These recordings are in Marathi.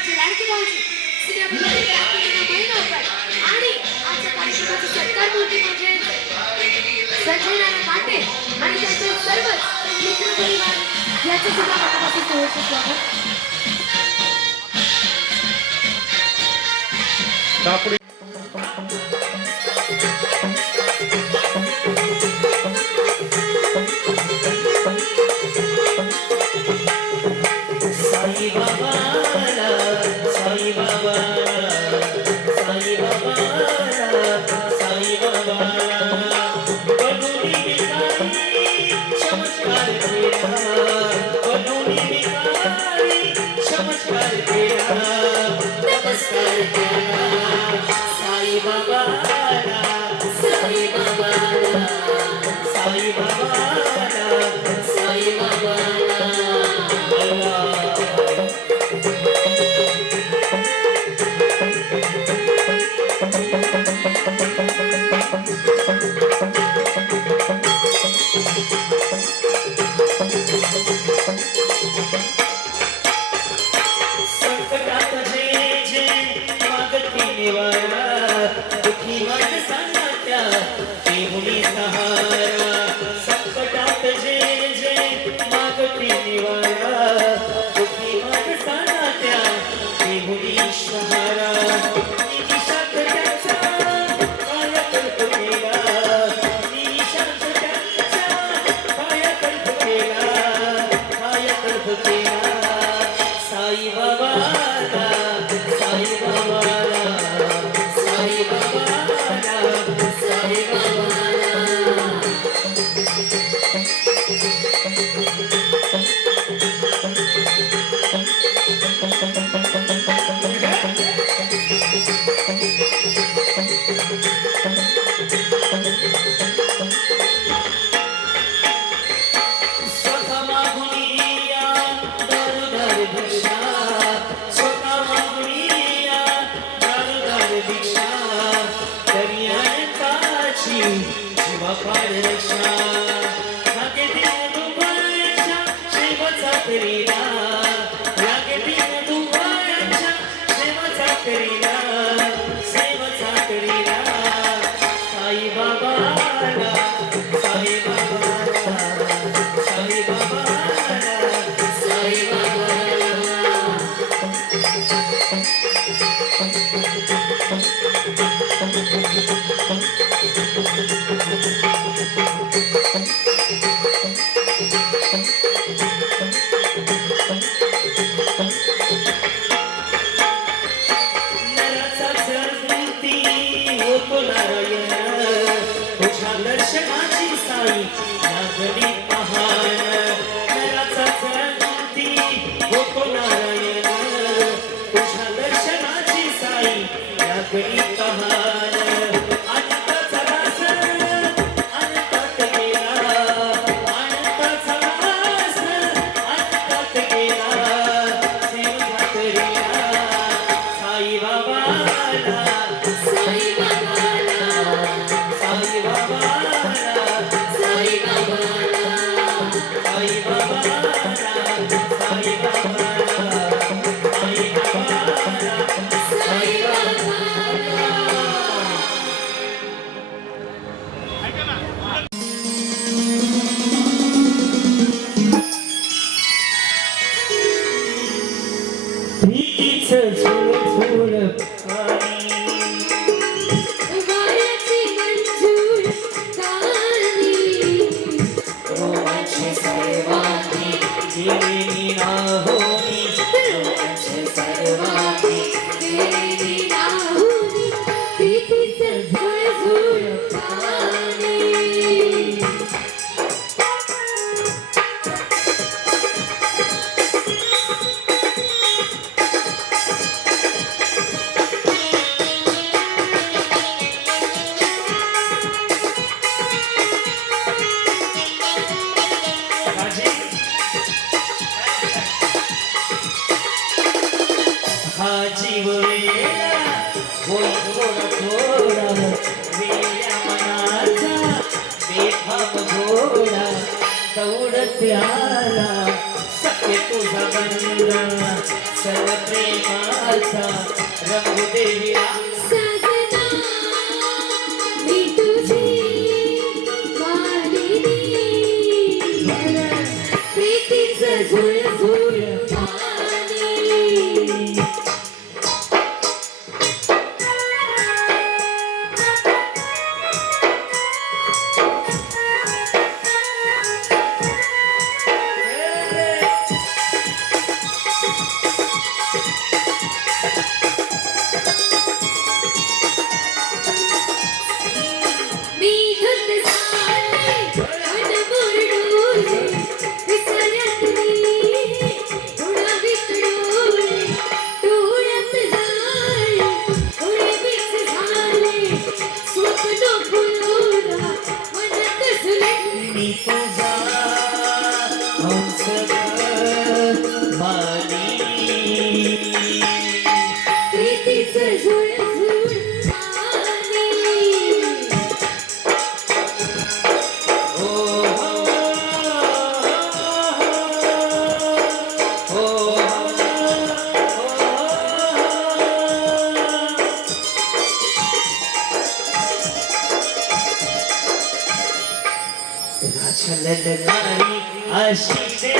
आमचे लाडके भाऊजी सिनेमामध्ये आपल्याला महिना होता आणि आजच्या कार्यक्रमाचे सत्कार मूर्ती म्हणजे संजय नाना पाटे आणि त्यांचे सर्वच मित्र परिवार याचे सुद्धा मनापासून सहर्ष स्वागत. दौड़त आला सके तुझा बंदा सर्व प्रेमाचा रंग देविया सजना मी तुझी मालिनी प्रीतीचं झुळझुळ पाणी मी धुंद झाले मन मुरडुले विसरत मी थोडा विसरले डोळ्यात झाले थोडे बीच झाले स्वप्न फुलवला मनात झुले मी तुझा हंस मानी प्रीतीचं झुळझुळ पाणी ओ ललकारी अशी दे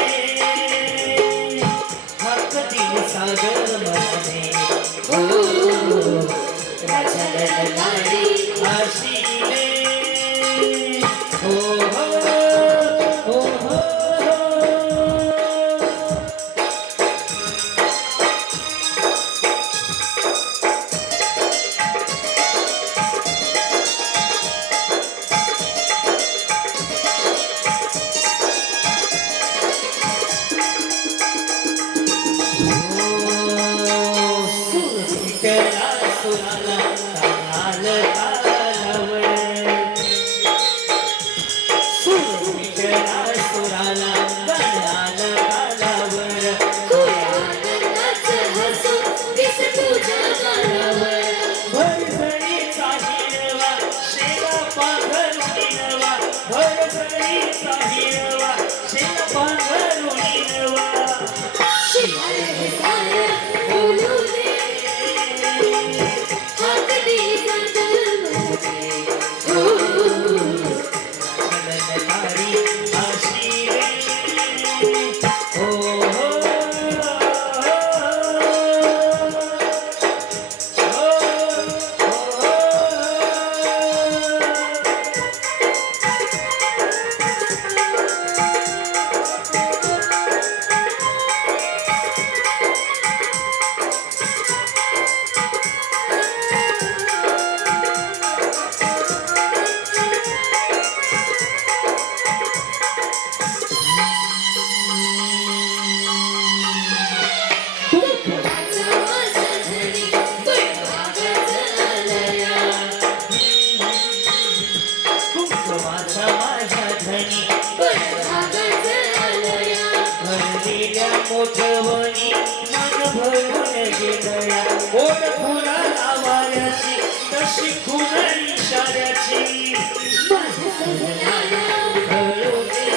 हक दिल सागर मने राजा ललकारी अशी दे हो हो हो सुराला ताल तालावर सुराला ताल तालावर आनंदाचं हसू दिस तुझ्या गालावर भरभरीचा हिरवा शेला पांघरुणी नवा भरभरीचा हिरवा शेला पांघरुणी नवा शिवाय हे सारं बोलू दे हात दे संगल हो ललकारी अशी रे ओ हो कुंकुमाचा माझ्या धनी भरलेल्या मोठवणी मन भरून गेलया ओढ फुला लावायची तशी खुन इशाऱ्याची कळू दे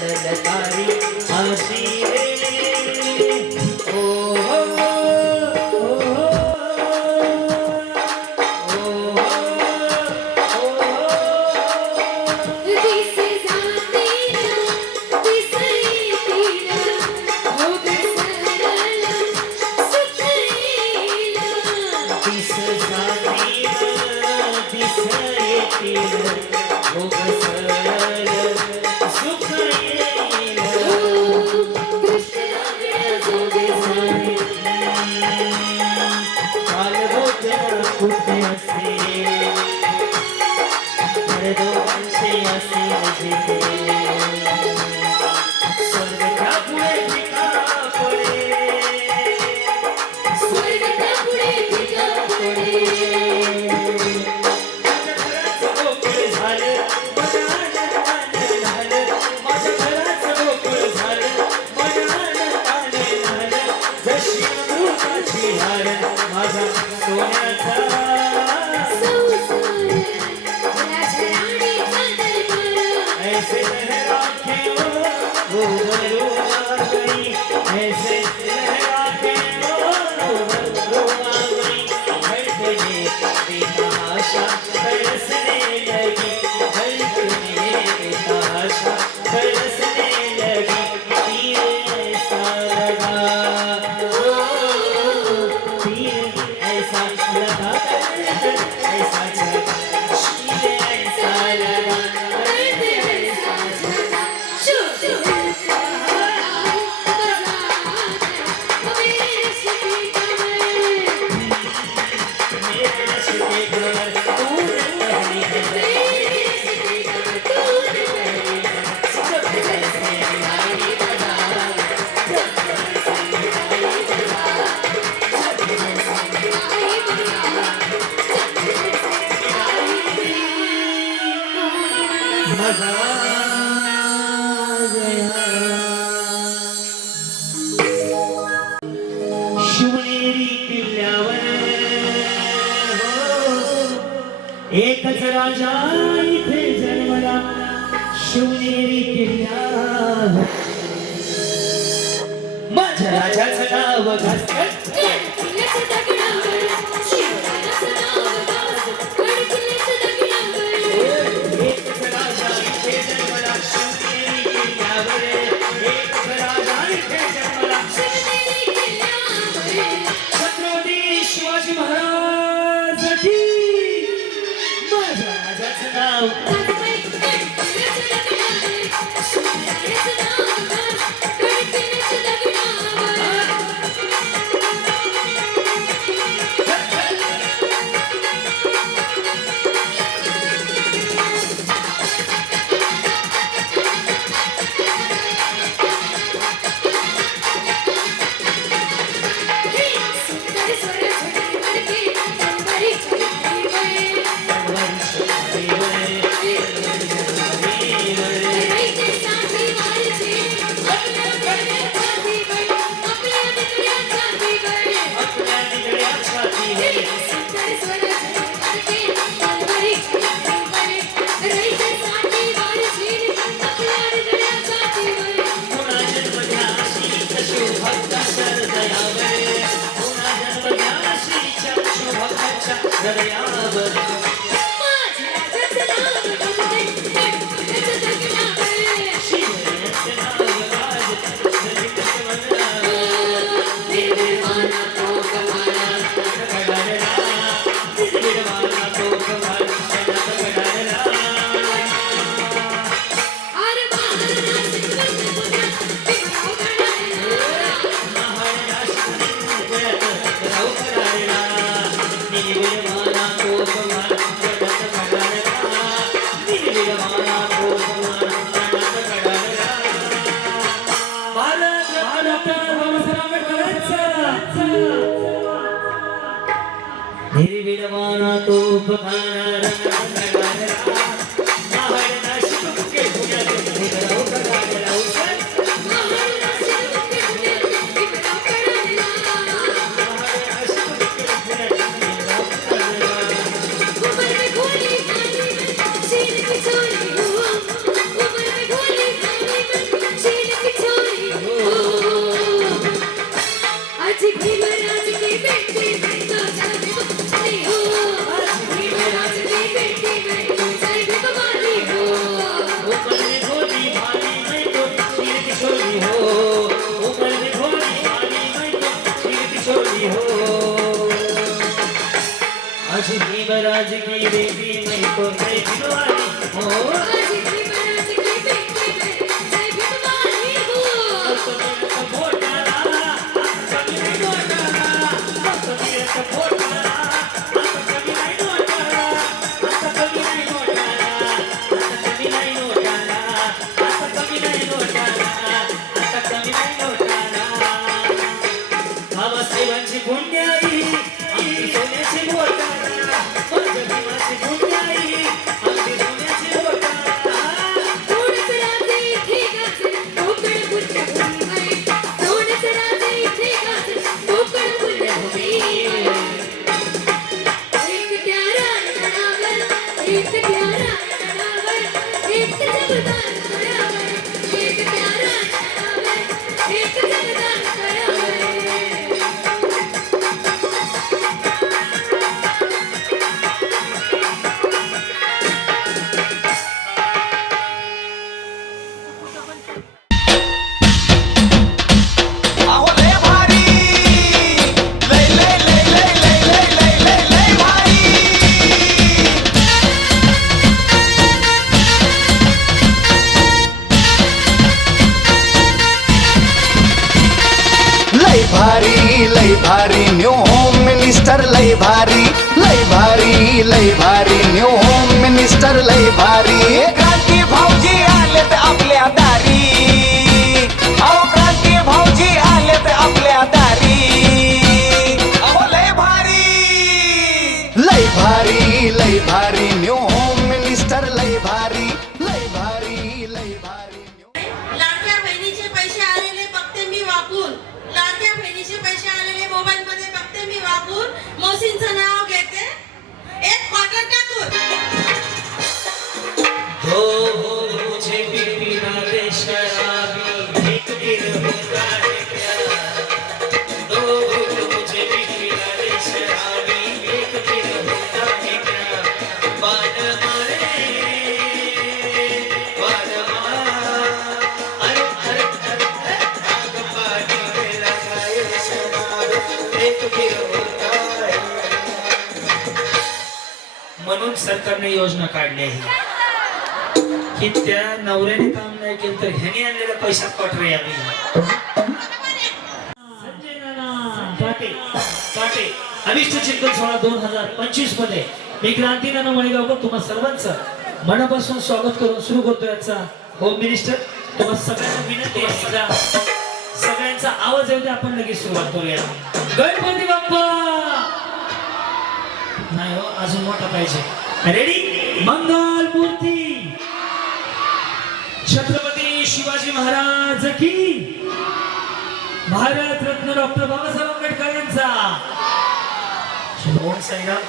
ललकारी अशी रे ओ हो दिस जाती दिस येतील भोग सरळ सुख येईल कालभोजन कुठे असेल दोघांचे असेल जिथे स्वर्गाच्या पुढे फिका पडे माझ्या घराचं गोकुळ झालं मन आनंदाने झालं माझ्या घराचं गोकुळ झालं मन आनंदाने झालं जशी अमृताची हार माझा सोन्याचा ऐसे लहरा के वो बरो आ गई, ऐसे लहरा के वो बरो आ गई, धड़कने बेतहाशा बरसने लगी, धड़कने बेतहाशा बरसने लगी, तीर ऐसा लगा, तीर ऐसा लगा, ऐसा चला, तीर ऐसा लगा, मेरे रश के घर तू रहनी है, जब ऐसे आई बजा, जब ऐसे आई बजा, जब ऐसे आई मजा आ गया। शिवनेरी किल्ल्यावर एकच राजा इथे जन्मला, शिवनेरी किल्ल्यावर माझ्या राजाचं नाव घासकट, एकच राजा इथे जन्मला, शिवनेरी किल्ल्यावर एकच राजा इथे जन्मला, छत्रपती शिवाजी महाराज की, माझ्या राजाचं नाव निर्विडवाना तो बखाना आज भीमराज की बेटी मैं तो मैं भिलवानी हो, आज भीमराज की बेटी मैं भिलवानी हूँ। तो मेरा तो वोट डाला, कभी नहीं वोट डाला, तो मेरा तो वोट डाला, कभी नहीं वोट डाला, कभी नहीं वोट डाला, कभी नहीं वोट डाला, कभी नहीं वोट डाला, कभी नहीं वोट डाला। बाबासाहेबांची पुण्याई आमची सोन्याची बोट, माझ्या भीमाची पुण्याई आमची सोन्याची बोट। थोडंच राहते इथे गाजर, कोकण पुण्यभूमी. थोडंच राहते इथे गाजर, कोकण पुण्यभूमी. एक त्या रांजणावर, एक त्या रांजणावर, एक जगदार मिनिस्टर लय भारी लय भारी लय भारी न्यू होम मिनिस्टर लय भारी क्रांती भाऊजी आलेत आपल्या दारी अहो क्रांती भाऊजी आलेत आपल्या दारी अहो लय भारी न्यू होम मिनिस्टर लय भारी लय भारी लय भारी लाडक्या बहिणीचे पैसे आलेले बघते मी वापरून लाडक्या बहिणीचे पैसे आलेले मोबाईल मध्ये बघते मी वापरून मौसींचं नाव घेते एक क्वार्टर टाकून हो हो मुझे भी पीना दे शराबी एक दिन होता है प्यार हो हो मुझे भी पीना दे शराबी एक दिन होता है प्यार बान मारे अरे अरे अरे आग पानी में लगाए शराब एक दिन होता है म्हणून सरकारने योजना काढली आहे की त्या नवऱ्याने काम नाही केलं तर ह्याने आणलेल्या पैशात क्वार्टर यावी संजय नाना काटे अनिष्ट चिंतन सोहळा 2025 मध्ये मी क्रांती नाना मणेगावकर तुम्हा सर्वांचं मनापासून स्वागत करून सुरू करतो याचा होम मिनिस्टर तुम्हा सगळ्यांना विनंती आहे सगळ्यांचा आवाज येऊ दे आपण लगेच सुरुवात करूया गणपती बाप्पा नाही हो अजून मोठा पाहिजे रेडी मंगल मूर्ती छत्रपती शिवाजी महाराज की भारत रत्न डॉक्टर बाबासाहेब आंबेडकर यांचा ओम साईराम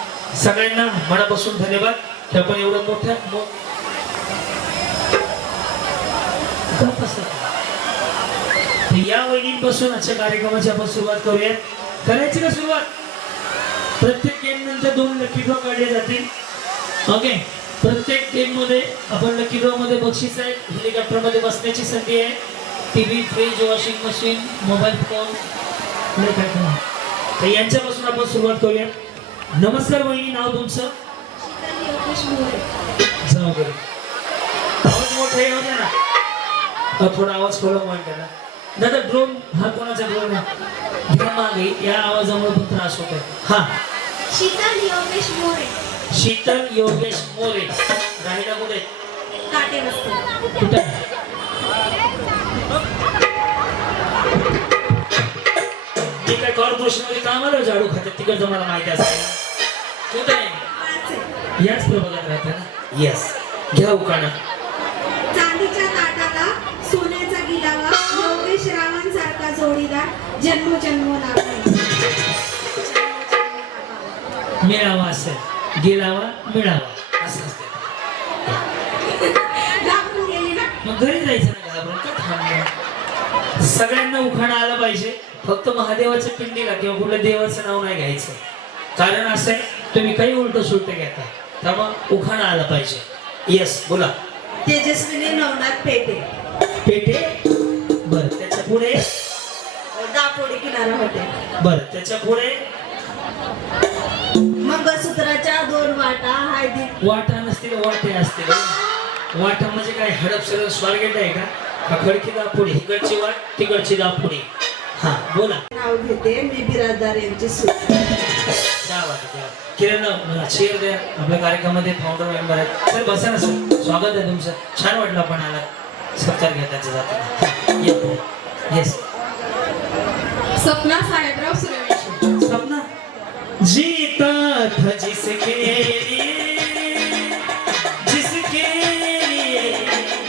सगळ्यांना मनापासून धन्यवाद की आपण एवढं मोठ्या या वहिनीपासून आजच्या कार्यक्रमाची आपण सुरुवात करूया करायची का सुरुवात प्रत्येक गेम नंतर 2 लकी ड्रॉ काढले जातील ओके प्रत्येक गेम मध्ये आपण लकी ड्रॉ मध्ये बक्षीस आहे हेलिकॉप्टर मध्ये बसण्याची संधी आहे TV fridge washing machine mobile phone तर यांच्यापासून आपण सुरुवात करूया नमस्कार वहिनी नाव तुमचं जाऊ बरं आवाज मोठा येऊ द्या ना थोडा आवाज खोला म्हणता ना दादा ड्रोन हा कोणाचा ड्रोन आहे घ्या मागे या आवाजामुळे पण त्रास होत आहे हा शीतल योगेश मोरे शीतल योगेश मोरे राहिला कुठे काटे बसते कुठे मी काय कॉर्पोरेशन मध्ये कामाला झाडू खाते तिकडचं मला माहिती असेल कुठे याच प्रभागात राहते ना यस घ्या उकाणा चांदीच्या ताटाला सोन्याचा गिलावा योगेश रावांसारखा जोडीदार जन्मोजन्म लाभावा मिळावा असेल गिलावा मिळावा असं असते घाबरून गेली ना मग घरी जायचं ना घाबरून का थांबलं सगळ्यांना उखाणा आला पाहिजे फक्त महादेवाच्या पिंडीला किंवा कुठल्या देवाचं नाव नाही घ्यायचं कारण असं आहे तुम्ही काही उलट सुलट घेता त्यामुळे उखाणा आला पाहिजे यस बोला तेजस्विनी नवनाथ पेटे पेटे बर त्याच्या पुढे दापोडी किनारा होते बर त्याच्या पुढे मंगळसूत्राच्या 2 वाटा हळदी वाटा नसतील वाटे असतील वाटा म्हणजे काय हडप सरळ स्वारगेट आहे का खडकी दापोडी इकडची वाट तिकडची दापोडी हा बोला नाव घेते मी बिराजदार यांची सूट क्या बात आहे किरण शेअर द्या आपल्या कार्यक्रमामध्ये फाउंडर मेंबर आहेत सर बसा ना सर स्वागत आहे तुमचं छान वाटलं आपण आला सत्कार घ्या त्याच्या जाताना येस सपना साहेबराव सूर्यवंशी सपना जीता था जिसके लिए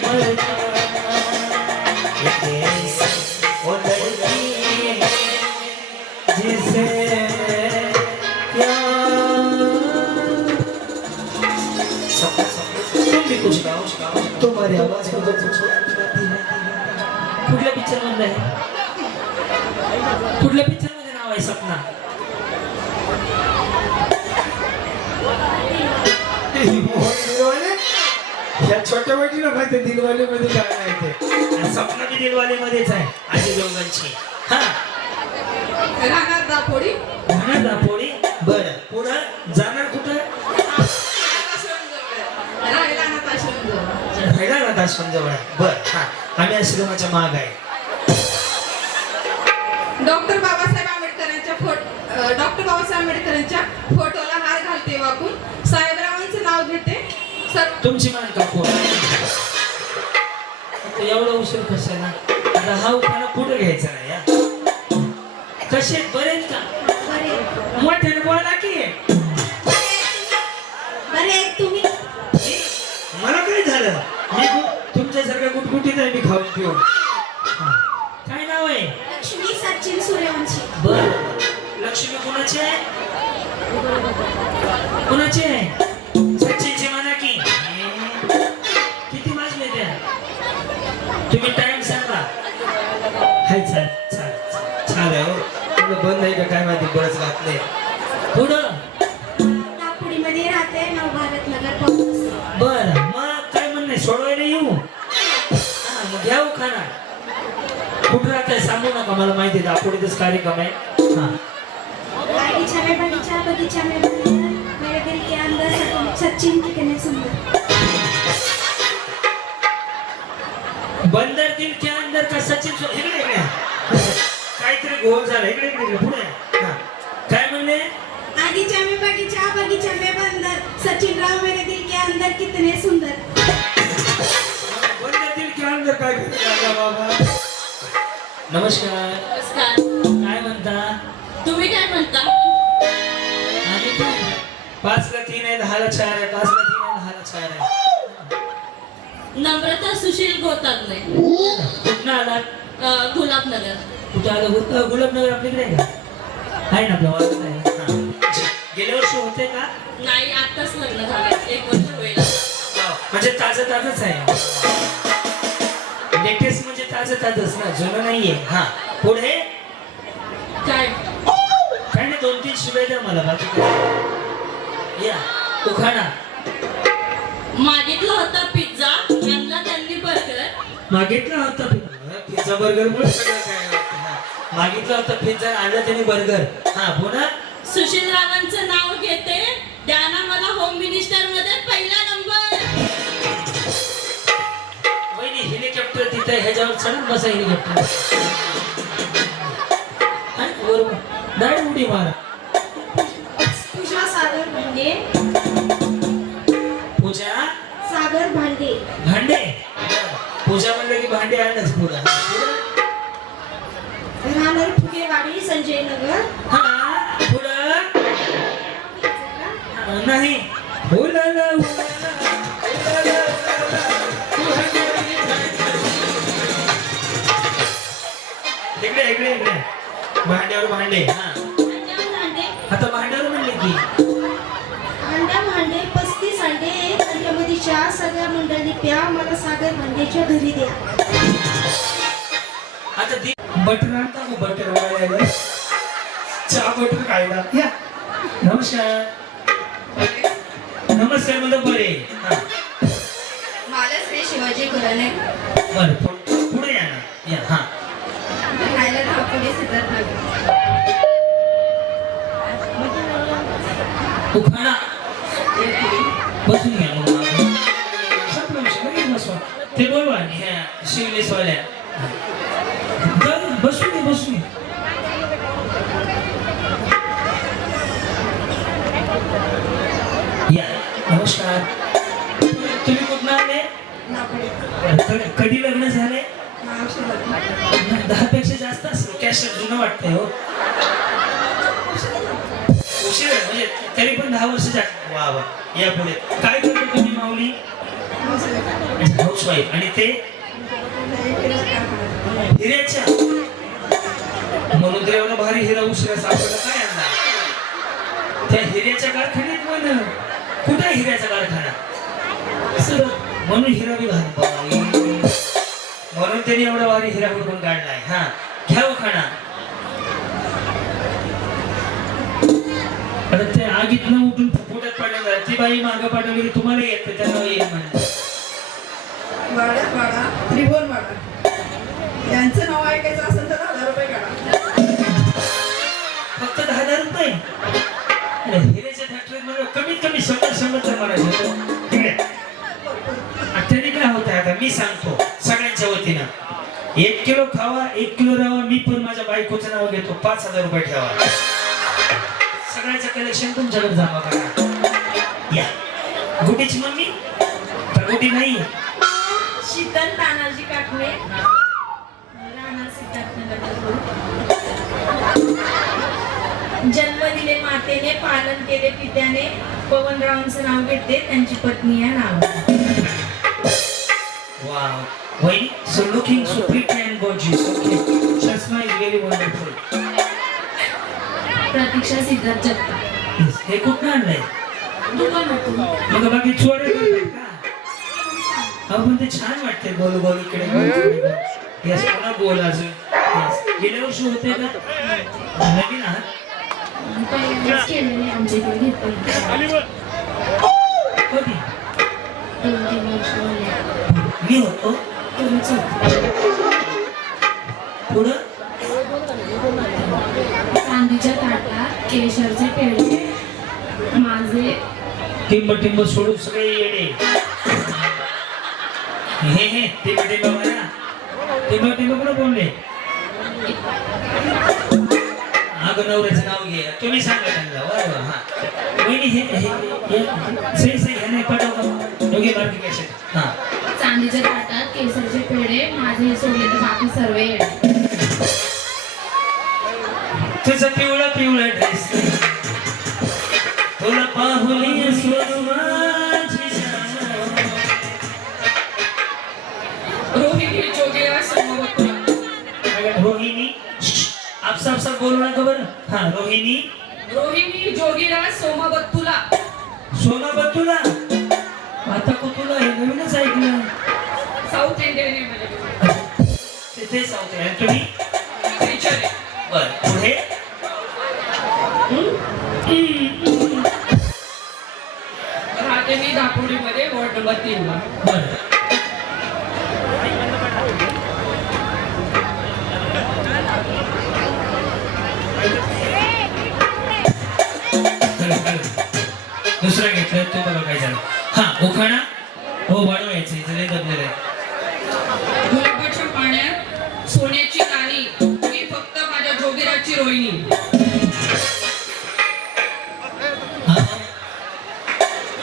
मरता एक ऐसी वो लड़की जिसे तुम भी कुछ गाओ तुम्हारी आवाज कुठल्या पिक्चर मध्ये आहे कुठल्या पिक्चर मध्ये नाव आहे सपना या छोट्या वाटीला माहिती दिलवाले मध्ये काय नाही ते सपना बी दिलवाले मध्येच आहे आजी दोघांची हा राहणार दापोडी राहणार दापोडी बरं पुढं जाणार कुठं राहिला ना आश्रम राहिला ना आश्रमजवळ बर हा आम्ही आश्रमाच्या माग आहे डॉक्टर बाबासाहेब आंबेडकरांच्या डॉक्टर बाबासाहेब आंबेडकरांच्या फोटोला हार घालते वाकून, साहेबरावांचं नाव घेते. तुमची मान कापू आता एवढा उशीर कशाला? आता हा उखाणा पुढे घ्यायचा नाही हा. कसे आहेत? बरे आहेत का? मोठ्याने बोला की. बरे आहेत तुम्ही? मला काय झालं? मी तुमच्यासारख्या गुटगुटीत आहे मी खाऊन पिऊन. काय नाव आहे? लक्ष्मी सचिन सूर्यवंशी. बर लक्ष्मी कोणाची आहे? कोणाची आहे? सचिनची म्हणा की. किती वाजले त्या? तुम्ही टाइम सांगा. हाय चाल चाल छान आहे हो. तुला बंद आहे का काय माहिती बरंच घातलंय. पुढं नागपुरीमध्ये राहते, नव भारत नगर पाऊस. बर मग काय म्हणणे सोडवायला येऊ? हा मग घ्या खाना. कुठं राहत आहे सांगू नका मला माहिती आहे. दापोडीतच कार्यक्रम आहे. हा बगीचा में बगीचा में मेरे दिल के अंदर सचिन कितने सुंदर. बंदर दिल के अंदर का सचिन इकडे इकडे काहीतरी घोळ झाला. इकडे इकडे इकडे पुढे हा. काय म्हणले? बगीचा में बंदर सचिन राव मेरे दिल के अंदर कितने सुंदर. बंदर दिल के अंदर काय करता बाबा? नमस्कार. नमस्कार. काय म्हणता? तुम्ही काय म्हणता? आणि काय? 5 ला 3 आहे 10 ला 4 आहे 5 ला 3 आहे 10 ला 4 आहे. नम्रता सुशील गोतांबे, कुठं आलात? गुलाबनगर. कुठं आलं? गुलाबनगर आपल्याकडे आहे का? आहे ना आपल्या वाजत आहे. हा. गेल्या वर्षी होते का? नाही, आताच लग्न झालं, 1 वर्ष होईल. म्हणजे ताजं ताजंच आहे. लेटेस्ट म्हणजे ताजं ताजंच ना, जुनं नाहीये. हा पुढे काय? काय नाही 2-3 शिवाय द्या मला बाकी काय. या उखाणा. मागितला होता पिझ्झा, आणला त्यांनी बर्गर. मागितला होता पिझ्झा बर्गर मुळे सगळं काय होतं. हा. मागितला होता पिझ्झा आणला त्यांनी बर्गर. हा पुन्हा सुशील रावांचं नाव घेते, द्या ना मला होम मिनिस्टर मध्ये पहिला नंबर. वहिनी हेलिकॉप्टर तिथे ह्याच्यावर चढून बसा हेलिकॉप्टर. बरोबर डायरेक्ट उडी मारा. पूजा सागर भांडे. पूजा सागर भांडे. भांडे. पूजा म्हणलं की भांडे आणच पुढं. राहणार फुगेवाडी संजय नगर. हा पुढं नाही. उलाला, उलाला, उलाला, उलाला, तू हंगारी भांडे. इकडे इकडे इकडे भांड्यावर भांडे. हा भांडे आता भांड्यावर म्हणले की भांडे 35 अंडे अंड्यामध्ये चहा. सगळ्या मंडळी प्या, मला सागर भांडेच्या घरी द्या. आता बटर आणता मग बटर वाढायला चहा बटर खायला. या नमस्कार. नमस्कार म्हणलं बरे. हा मला श्री शिवाजी कुराणे, बरं पुढे या ना. या हा खायला धावपुढे सिद्धार्थनगर. उखाणा बसून घ्या मग मागं. संपला विषय, लगेच बसवा. ते बोलवा ह्या शिवलेसवाल्या. बसून घे बसून घे. या नमस्कार. तुम्ही कुठून आले? कधी लग्न झाले? 10 पेक्षा जास्त असेल. कॅश जुनं वाटतंय हो. उशीर आहे, म्हणजे तरी पण 10 वर्ष जास्त. वा वा. या पुढे काय करतो तुम्ही माऊली? House wife. आणि ते हिऱ्याच्या म्हणून तर एवढा भारी हिरा उशिरा सापडला काय आणला? त्या हिऱ्याच्या कारखान्यात म्हण. कुठे आहे हिऱ्याचा कारखाना? सर म्हणून हिरा बी घालून पाहिजे. म्हणून त्यांनी एवढा भारी हिरा हुडकून काढलाय. हा घ्या खाना. आता ते आगीत न उठून पोटात पडलं. ती बाई मागं पाठवली की तुम्हाला येत त्यांना येईल म्हणलं. वाडा त्रिभुवन वाडा, यांचं नाव ऐकायचं असेल तर 1000 रुपये काढा. फक्त 10,000 रुपये? हिऱ्याच्या फॅक्टरीमध्ये कमीत कमी 100 तर मारायचं. तिकडे त्याने काय होत आहे आता मी सांगतो सगळ्यांच्या वतीनं. 1 किलो खावा 1 किलो राहावा. मी पण माझ्या बायकोचं नाव घेतो. 5,000 रुपये ठेवा. सगळ्याचं कलेक्शन तुमच्याकडे जमा करा. या गुटीची मम्मी तर गुटी नाही. शीतल तानाजी काटणे राहणार सिद्धार्थनगर. जन्म दिले मातेने, पालन केले पित्याने, पवनरावांचं नाव घेते, त्यांची पत्नी या नाव. Wow. Wait, so looking so pretty and gorgeous. Okay. Shasma is very wonderful. Pratiksha Siddharth Jagtap. Yes. हे कुठं आणलंय? दुकानातून. मग बाकी चोरे करतात का? अहो पण ते छान वाटते गोल गोल इकडे गोल तिकडे. Yes, पुन्हा गोल अजून. Yes. गेल्या वर्षी होते का? नवीन आहात? पहिल्यांदाच केलेले आमच्या इकडे घेतले. कधी? 2-3 वर्ष झाले. मी होतो. तुमचं पुढं चांदीच्या ताटात केशरचे पेढे माझे. टिंब टिंब सोडून सगळे येडे. हे टिंब टिंब म्हणा. टिंब टिंब कुठं बोलले? अगं नवऱ्याचं नाव घे. तुम्ही सांगा त्यांना. वा वा. हा वहिनी हे सही सही हे नाही पाठव. दोघे बारकी कसे? हा चांदीच्या ताटात केशरचे पेढे माझे सोडले तर बाकी सर्व येडे. तुझा पिवळा पिवळा ड्रेस तुला पाहुली सोनू माझी जान. रोहिणी जोगेरा समोर. रोहिणी आपसा आपसा बोलू नका बरं. हा रोहिणी रोहिणी जोगीराज सोमाबत्तुला. सोना बतुला. आता कुतुला हे नवीनच ऐकलं. साऊथ इंडियन आहे माझ्याकडे. तिथे साऊथ आहे. तुम्ही टीचर आहे. बर पुढे राहते मी दापोलीमध्ये वॉर्ड नंबर 3 ला. बर दुसरा घेतलं तो बघा काय झालं. हा उखाणा हो वाढवायचं इथे दबलेलं आहे. गुलाबाच्या पाण्यात सोन्याची राणी, मी फक्त माझ्या जोगीराची रोहिणी. हाँ।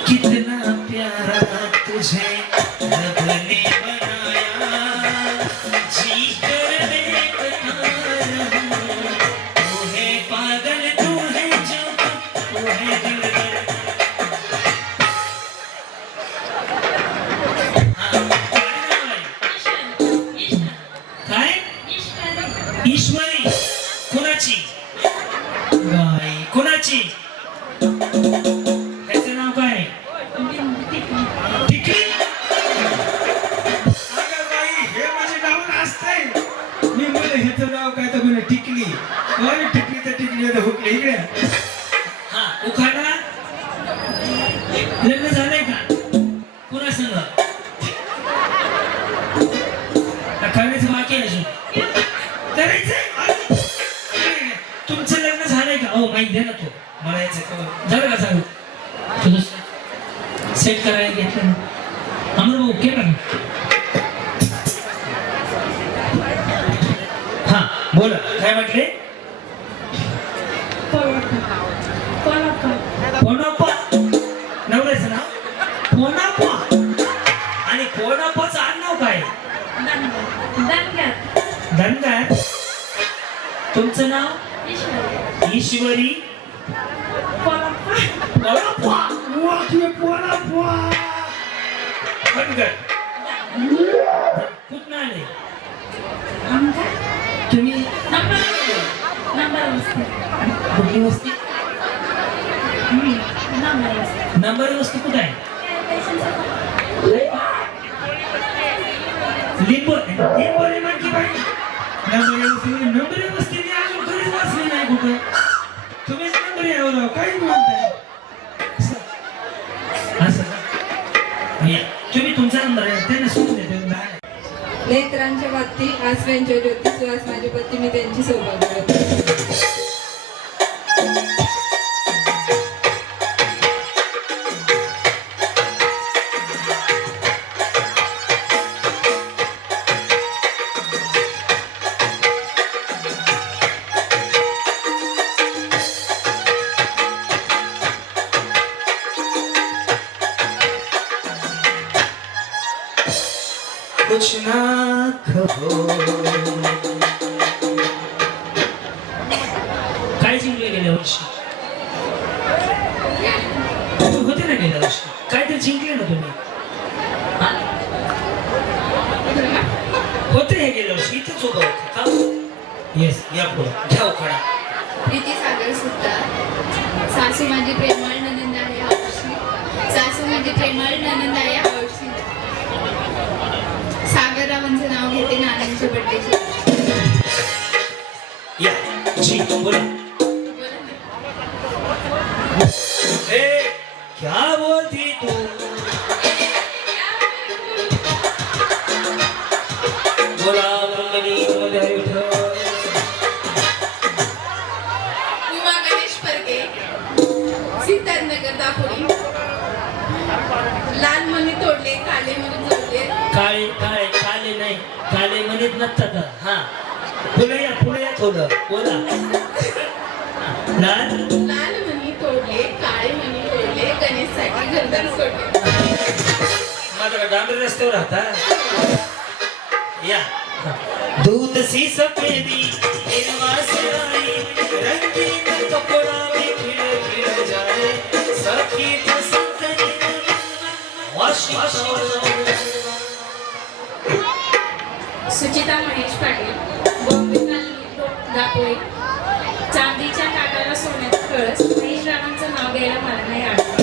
कितना प्यारा तुझे रब ने बनाया, जी कर देखता रहूं. तू है पागल तू है जो तू है दिलबर. काय ईश्वरी कुणाची बाई कुणाची त्याचं नाव काय टिकली. अगं बाई, हे माझे नाव असतंय. मी म्हणलं ह्याचं नाव काय तर म्हणे टिकली. अरे टिकली तर टिकली आता हुकली इकडे. हा उखाणा लग्न झालंय का कुणा संग करायचं बाकी आहे अजून करायचंय. तुमचं लग्न झालंय का? हो माहिती दे ना तो मला यायचं झालं का चालू तुझं सेट करायला घेतलं ना अमर भाऊ केलं हा बोला काय म्हटले? पोनाप्पा नवऱ्याचं नाव पोनाप्पा आणि पोनाप्पाचं आडनाव काय? धनगर. तुमचं नाव ईश्वरी पोनाप्पा. वा, तुझे पोराप्पा. धनगर कुठं आले तुम्ही कुठली वस्ती? नंबर वस्ती कुठं आहे? लिंबू लिंबोली म्हणकी बाई नंबर वस्ती मी अजून कधीच वाचली नाही कुठं. तुम्हीच नंबर यावं राव काही म्हणताय असं का? या तुम्ही तुमचा नंबर आहे त्यांना सोडून देते. नेत्रांच्या बाबतीत आसव्यांच्या ज्योती सुहास माझी पत्नी मी त्यांची सौभाग्य. कुछ ना कहो. काय जिंकले गेल्या वर्षी? तुम्ही होते ना गेल्या वर्षी, काय ते जिंकले ना तुम्ही? हा? होते हे गेल्या वर्षी, इथेच उभं होते का? येस, या पुढं घ्या उखाणा. प्रीती सागर सुद्धा सासू माझी प्रेमळ ननंद आहे हौशी. सासू माझी प्रेमळ ननंद आहे हौशी. सागररावांचं नाव घेते नानांच्या बड्डेच्या. या जी बोला. ए क्या बोलती तू? बोला मंगली मध्ये विठ्ठल. उमा गणेश परके सिद्धार्थनगर दापोली. लाल मणी तोडले काले मणी जोडले. काळे काळे काले नाही, काले म्हणत नसतात. हा पुढे या थोडं बोला. लाल लाल मणी तोडले काळे मणी तोडले गणेशसाठी घरदार सोडले. माझा डांबरी रस्त्यावर राहता. या दूध सी सफेदी हिरवा सराई रंगीन कपड़ा में खिल खिल जाए सखी पसंद सुचिता महेश पाटील बॉम्बे दापोळी. चांदीच्या काटाला सोन्याचा कळस. महेश रावांचं नाव घ्यायला मला नाही आवडत.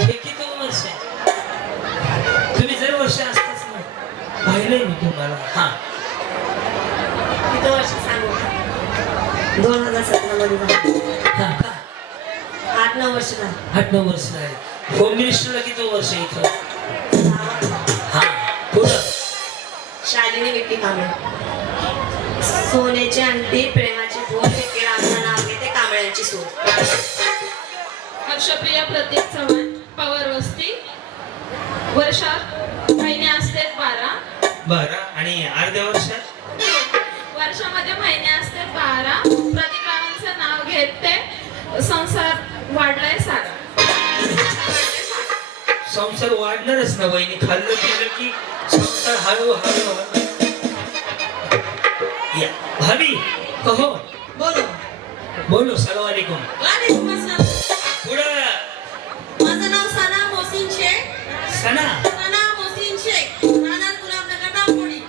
हे किती वर्ष आहे? तुम्ही जर वर्ष असताच ना पाहिलंय मी तुम्हाला. हा किती वर्ष सांगू 2017 मध्ये हा का? 8-9 वर्ष झाली. 8-9 वर्ष झाली. होम मिनिस्टरला किती वर्ष आहे इथं? हा पुढं शालिनी विक्की कांबळे. सोन्याची अंगठी प्रेमाची बोल विक्की रावांचं नाव घेते कांबळ्यांची सून. हर्षप्रिया प्रतीक चव्हाण पवार वस्ती. वर्षात महिने असतात 12. बरं आणि अर्ध्या वर्षात वर्षामध्ये महिने असतात 12. प्रतीक रावांचं नाव घेते संसार वाढलाय सारा. संसार वाढणारच ना वहिनी. खाल्लं पिलं की संसार हळूहळू. या भाभी कहो बोलो. बोलो. सलाम वालेकुम. वालेकुम अस्सलाम. पुढं माझं नाव सना मोहसिन शेख. सना. सना मोहसिन शेख. राहणार गुलाबनगर दापोली.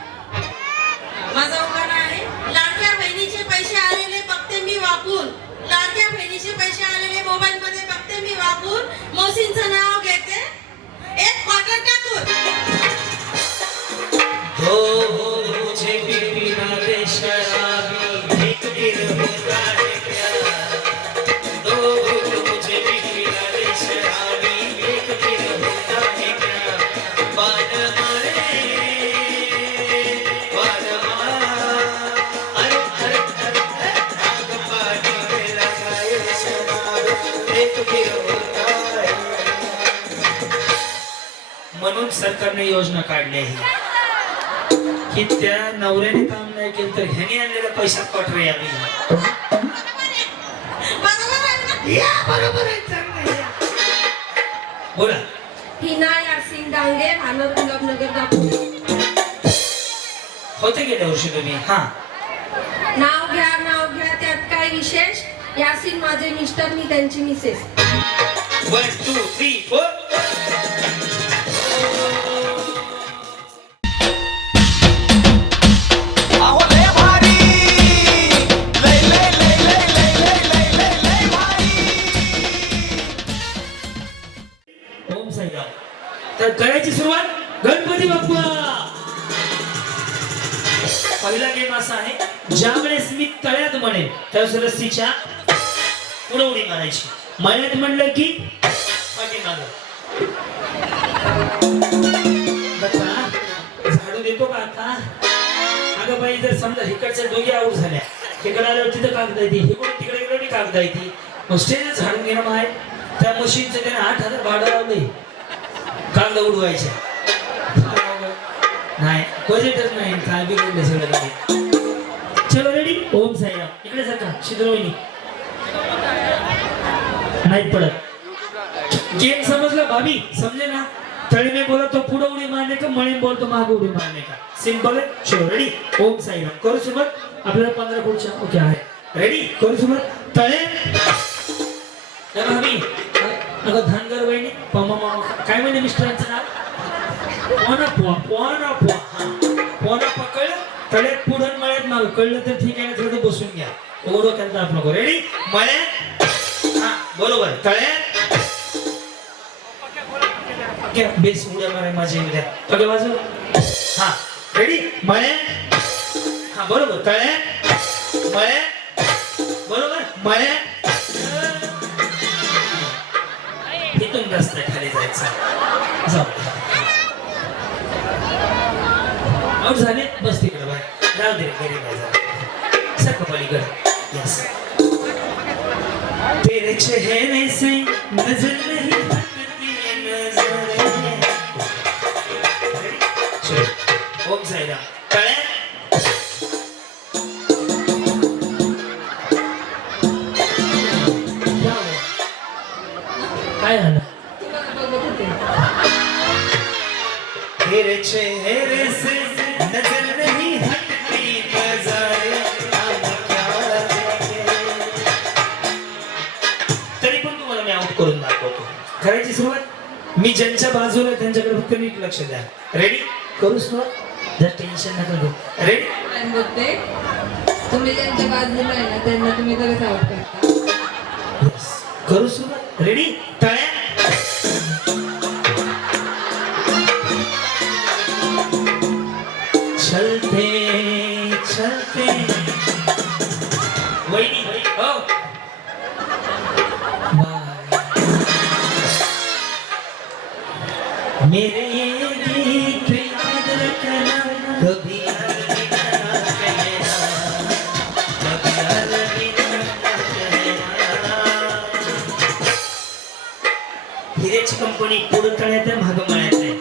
माझा उखाणा आहे. लाडक्या बहिणीचे पैसे आलेले बघते मी वाकून. लाडक्या बहिणीचे पैसे आलेले मोबाईल मध्ये बघते मी वाकून. मोहसिनचं नाव घेते एक क्वार्टर टाकून. हो हो मुझे भी पीना दे शराबी एक दिन होता है प्यार. हो हो मुझे भी पीना दे शराबी एक दिन होता है प्यार. बान मारे बान मार. अरे अरे अरे आग पानी में लगाए शराब एक दिन होता है. म्हणून सरकारने योजना काढली आहे की त्या नवऱ्याने काम नाही केलं तर ह्याने आणलेल्या पैशात क्वार्टर यावी. बरोबर आहे ना? या बरोबर आहे. चांगलं आहे. बोला. हिना यासिन डांगे राहणार गुलाबनगर दापोली. होते गेल्या वर्षी तुम्ही. हा नाव घ्या त्यात काय विशेष. यासिन माझे मिस्टर मी त्यांची मिसेस. 1 2 3 4. अहो लय भारी लय लय लय लय लय लय लय लय लय भारी. ओम साईराम. तर करायची सुरुवात गणपती बाप्पा. पहिला गेम असा आहे ज्यावेळेस मी तळ्यात म्हणेन त्यावेळेस रस्सीच्या पुढे उडी मारायची. मळ्यात म्हणलं की पाठीमागं. बच्चा झाडू देतो का आता? अगं बाई जर समजा इकडच्या दोघी आऊट झाल्या तिकडे आल्यावर तिथं कागद आहे ती इकडून तिकडे गेलो कागद आहे ती मग स्टेज झाडून घेणं आहे. त्या मशीनचं त्याने 8,000 भाडं लावलंय कागद उडवायच्या. नाही बजेटच नाही काय बिघडलं सगळं काही. चलो रेडी. ओम साईराम. इकडे सरका शिद्रोहिणी नाही पडत. गेम समजला भाभी समझे ना थड़ी में बोला तो पुढे उडी मारने का मणे बोल तो मागे उडी मारने का सिंपल है चलो रेडी ओम साईराम करू सुरुवात आपल्याला 15 पुढच्या ओके आहे रेडी करू सुरुवात तळे ए भाभी अगं धनगर वहिनी पमा काय म्हणे मिस्टरांचं नाव पोना पकड तळे पुढं मळ्यात माग कळलं तर ठीक आहे ना थोडं बसून घ्या ओढो त्यांचा आपण नको रेडी मळ्यात हा बरोबर तळे क्या बेस उड्या मारे माझे उद्या ओके बाजू हा रेडी मळे हा बरोबर तळे मळे बरोबर मळे इथून रस्ता खाली जायचा जाऊ आउट झाले बस तिकडे बाय जाऊ दे घरी जायचं सर पलीकडे यस तेरे चेहरे से नजर नहीं हटती नजर ओम साईराम तळे काय झालं तेरे चेहरे से नजर नहीं हटती नजर अब क्या देखें तरी पण तुम्हाला मी आउट करून दाखवतो करायची सुरुवात मी ज्यांच्या बाजूला त्यांच्याकडे फक्त नीट लक्ष द्या रेडी करू सुरुवात जर टेन्शन नका घेऊ रेडी काय बोलते तुम्ही ज्यांच्या बाजूला आहे ना त्यांना तुम्ही तरच आउट करता करू सुरुवात रेडी तळ्या चलते चलते वहिनी हो बाय मेरे ये गीत याद रखना कभी अलविदा कहना कभी अलविदा कहना हिरेची कंपनी पुढे तळ्यात आहे मागं मळ्यात आहे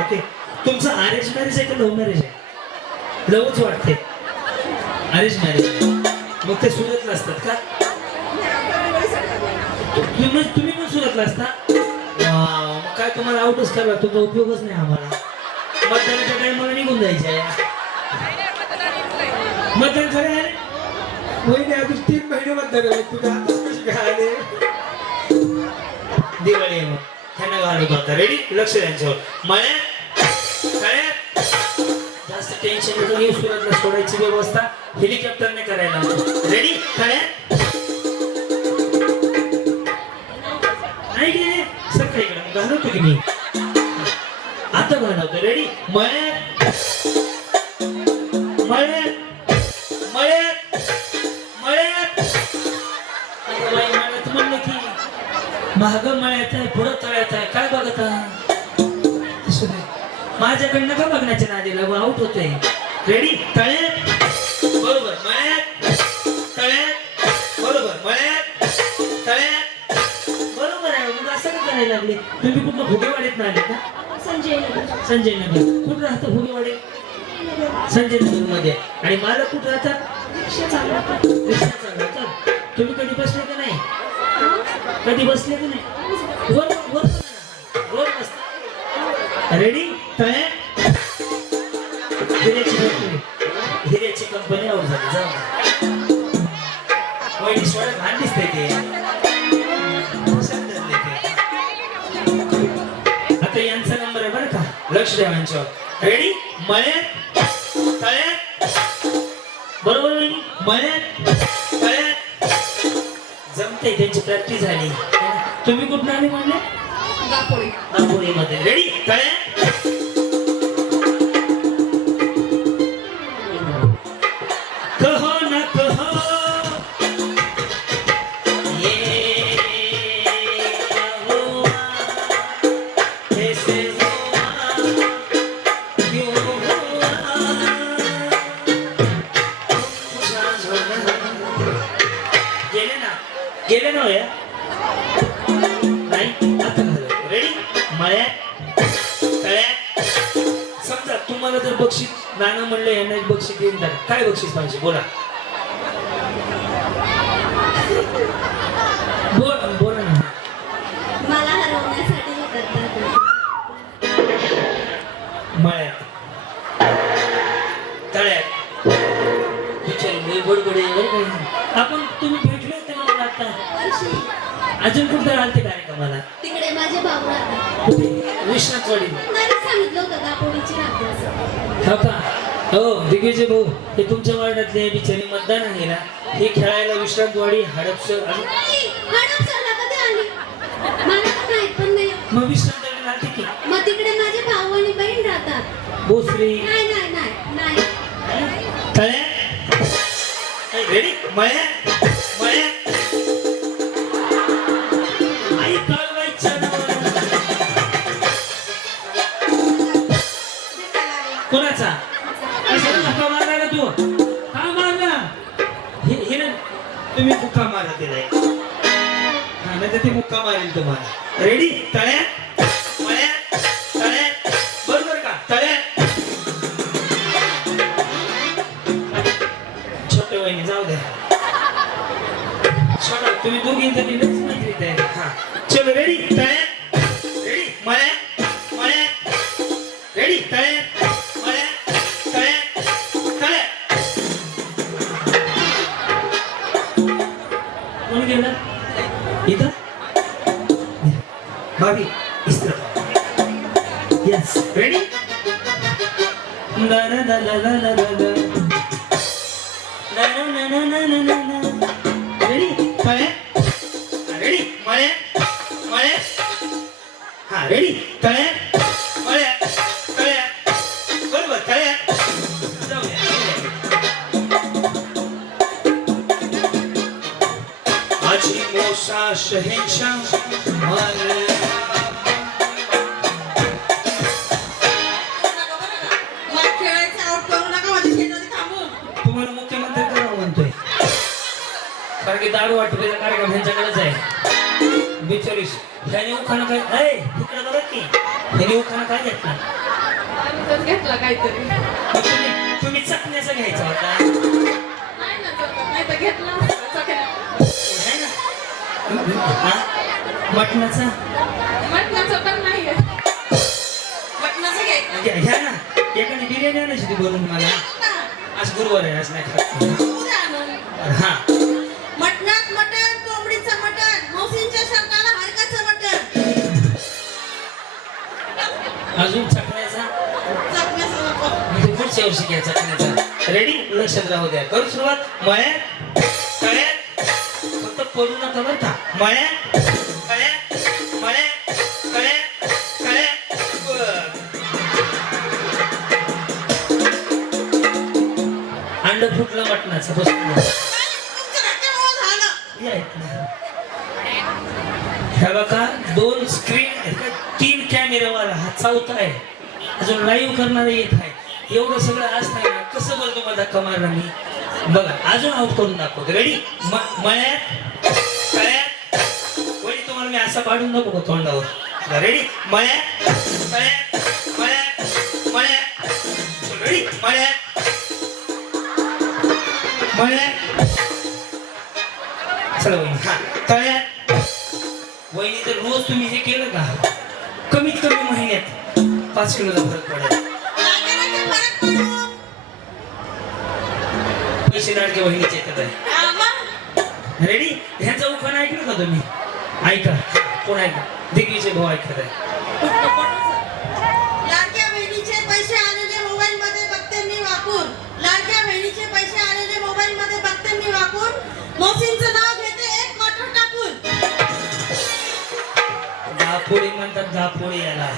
ओके तुमचं अरेंज मॅरेज आहे का लव्ह मॅरेज आहे लवच वाटते अरेंज मॅरेज मग ते सुरतला असतात का तुम्ही पण सुरतला असता मग काय तुम्हाला आउटच करा तुमचा उपयोगच नाही आम्हाला मतदानाच्या टाइमला निघून जायचे मतदान खरं आहे वहिनी अजून 3 महिने मतदान आहे तुझ्या हातात कशी काय आले दिवाळी आहे मग ह्यांना गाडी बघा रेडी लक्ष द्यांच्यावर मळ्या काय जास्त टेन्शन येतो येऊ सुरतला सोडायची व्यवस्था हेलिकॉप्टरने करायला रेडी काय नाही गे सकाळी इकडे घालवतो की मी आता घालवतो रेडी मळ्यात मळ्यात मळ्यात मळ्यात मळ्यात म्हणलं की महाग मळ्यात आहे पुढं तळ्यात आहे काय बघत असू दे माझ्याकडनं का बघण्याच्या नादी लागू आउट होते रेडी तळ्यात बरोबर मळ्यात तळ्यात बरोबर मळ्यात तळ्यात बरोबर आहे मग असं का करायला लागले तुम्ही कुठं भुगेवाडीत ना आले का संजय नगर कुठं राहतं भुगेवाडी संजय नगर मध्ये आणि मला कुठं राहतात रिक्षा चालवतात तुम्ही कधी बसले का नाही कधी बसले का नाही वर वर वर बसता रेडी तळ्या हिरेची कंपनी आउट झाली जाऊ वहिनी सोडा घाण दिसते ते आता यांचा नंबर आहे बरं का लक्ष द्या यांच्यावर रेडी मळ्यात तळ्यात बरोबर वहिनी मळ्यात तळ्यात जमते त्यांची प्रॅक्टिस झाली तुम्ही कुठून आले म्हणले दापोलीमध्ये रेडी तळ्यात कहो ना कहो ये क्या हुआ कैसे हुआ क्यों हुआ गेले ना या नाही आता रेडी मळ्यात तळ्यात समजा तुम्हाला जर बक्षीस नाना म्हणलं यांना एक बक्षीस देऊन द्या काय बक्षीस पाहिजे बोला बोला ना मला हरवण्यासाठी अजून कुठं आलते कार्यक्रमाला? तिकडे माझे भाऊ राहतात. कुठे? विश्वनाथवाडी. नाही सांगितलं होतं दापोलीची राहते असं. हो का? हो दिग्विजय भाऊ, हे तुमच्या वार्डातले बिचारी मतदान आहे ना, हे खेळायला विश्रांतवाडी हडपसर आणि नाही, मॅडम सरला कधी आली? मला तर माहित पण नाही. मग विश्रांतवाडी राहते की मग तिकडे माझे भाऊ आणि बहीण राहतात. भोसरी नाही नाही नाही नाही. तळ्या रेडी मळ्या मळ्या आई कळवायच्या कोणाचा कशाला धक्का मारला ना तू? का मारला? हे ना तुम्ही मुक्का मारा तिला. हा नाही तर ते मुक्का मारेल तुम्हाला. रेडी तळ्या मळ्या तळ्या बरोबर का? तळ्या छोटे वहिनी जाऊ द्या. छोटा तुम्ही दोघींचा दिवस मैत्रीत आहे. हा चलो रेडी तळ्या रेडी मळ्या मळ्या रेडी तळ्या मळ्या तळ्या तळ्या. कोण गेलं इथं? भाभी इस तरफ. यस रेडी ला ला ला ला ला ला ला. रेडी तळ्या रेडी मळ्या मळ्या हा रेडी तळ्या मळ्या तळ्या बरोबर तळ्या. जाऊया माझी मोसा शहेनशाह मार. मला खेळायचं आउट करू नका माझ्या शेतामध्ये थांबून. तुम्हाला मुख्यमंत्री करावं म्हणतोय कारण की दारू वाटपेचा कार्यक्रम ह्यांच्याकडेच आहे. बिचारीस ह्याने उखाणं काय अरे इकडे बघा की ह्याने उखाणं काय घेतला? आम्ही घेतला काहीतरी. मग तुम्ही चकण्याचा घ्यायचा होता नाही ना जमत, नाही तर घेतला असता चकण्या. है ना? हा? मटणाचा मटणाचं पण नाही आहे. मटणाचं घ्यायचं. घ्या ना एखादी बिर्याणी आणायची ती बनवून मला. आज गुरुवार आहे आज नाही खात. उद्या आणून. हा मटणात मटण, कोंबडीचं मटण, मौसींच्या शर्टाला हरकाचं मटण. अजून चकण्याचा चकण्याचं नको. म्हणजे पुढच्या वर्षी घ्या चकण्याचा. रेडी लक्षात राहू द्या. करू सुरुवात मळ्यात तळ्यात फक्त पडू नका बरं का. मळ्यात तळ्यात मळ्यात तळ्यात तळ्यात बरं. अंड फुटलं मटणाचं बस तुमच्या धक्क्यामुळं झालं. या इकडं. ह्या बघा 2 स्क्रीन 3 कॅमेरावाला हा चौथा आहे. अजून लाईव्ह करणारा येत आहे. एवढं सगळं असताना कसं बरं तुम्हाला धक्का मारला मी? बघा अजून आउट करून दाखवतो. रेडी मळ्यात तळ्यात वळी तुम्हाला मी असं काढून नको का तोंडावर. रेडी मळ्यात तळ्यात मळ्यात मळ्यात रेडी मळ्यात मळ्यात चला वहिनी हा तळ्यात. वहिनी तर रोज तुम्ही हे केलं का कमीत कमी महिन्यात 5 किलोचा फरक पडेल. लागेल फरक पडून. पैसे लाडके वहिनीचे येतात आहे. हा मग. रेडी ह्यांचा उखाणा ऐकलं का तुम्ही? ऐका कोण ऐका दिग्विजय भाऊ ऐकत आहे. लाडक्या बहिणीचे पैसे आलेले मोबाईल मध्ये बघते मी वाकून. लाडक्या बहिणीचे पैसे आलेले मोबाईल मध्ये बघते मी वाकून. मौसींचं नाव घेते एक क्वार्टर टाकून. दापोळी म्हणतात दापोळी याला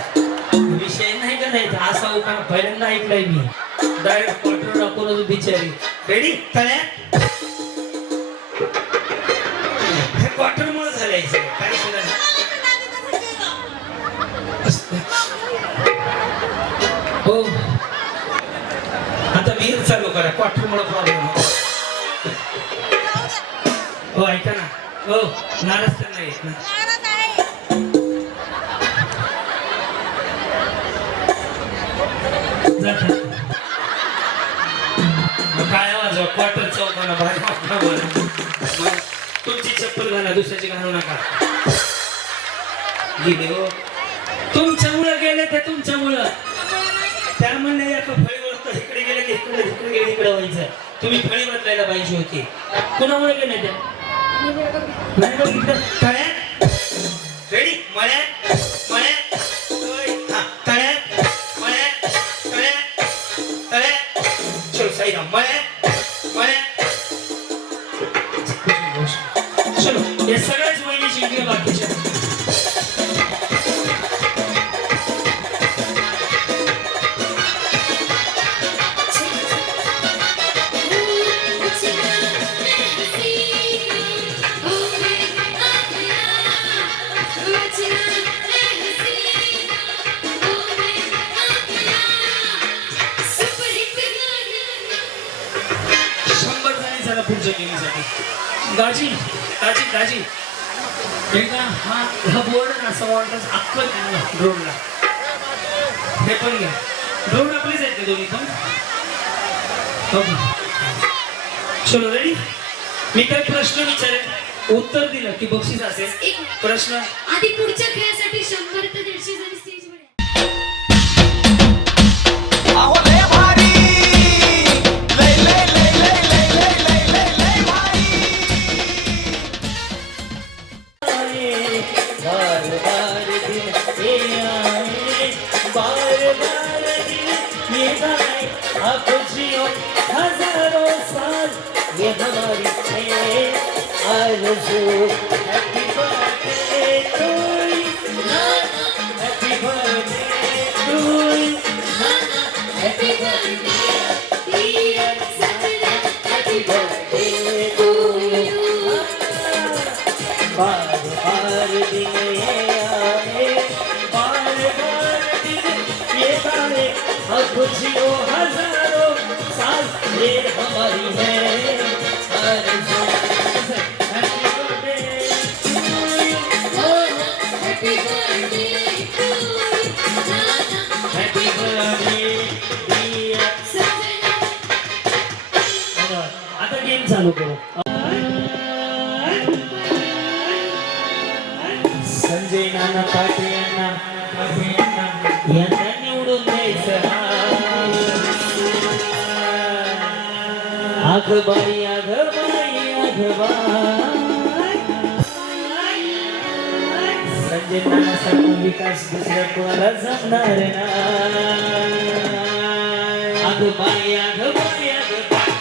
विषय नाही करायचा. असा उखाणा पहिल्यांदा ऐकलाय मी. डायरेक्ट क्वार्टर टाकून बिचारी. रेडी तळ्यात हे क्वार्टर मुळे झालंय काही सुद्धा नाही. आधी तसं केलं. हो आता विहीर चालू करा क्वार्टर मुळे प्रॉब्लेम. हो ऐका ना हो नाराज तर नाही येत ना. नाराज आहे. जाता. मग काय आवाज क्वार्टर चौकाना बाहेर वाटलं. तुमची चप्पल घाला दुसऱ्याची घालू नका. गेले हो तुमच्यामुळं गेले ते तुमच्यामुळं. त्या म्हणले एका फळीवर तर इकडे गेले की इकडे इकडे गेले इकडे व्हायचं. तुम्ही फळी बदलायला पाहिजे होती. कुणामुळे गेले त्या नाही बघितलं तळ्यात तुमच्या गेमीसाठी दाजी दाजी दाजी एकदा हा बोर्ड असा वाटत अक्कल ड्रोनला हे पण घ्या ड्रोन आपलीच आहेत का दोन्ही पण चलो रेडी मी काय प्रश्न विचारेन उत्तर दिलं की बक्षीस असेल एक प्रश्न आधी पुढच्या खेळासाठी 100 ते 150 जण स्टेजवर अहो लय भारी लय लय लय लय लय लय लय लय लय भारी बार बार दिन ये आए बार बार दिन ये गाए आप जियो हजारों साल ये हमारी है आरज़ू happy birthday to you happy birthday to you happy birthday dear सजना हैप्पी बर्थडे टू यू बार बार दिन ये आए बार बार दिन ये गाए अब जियो हजारों साल ये हमारी है आरज़ू happy birthday happy birthday to happy birthday dear सजना आता गेम चालू करू संजय नाना पाटे यांना निवडून द्यायचं आघबाई आघबाई आघबाई संजय नाना सारखा विकास दुसऱ्या कोणाला जमणार ना आघबाई आघबाई आघबाई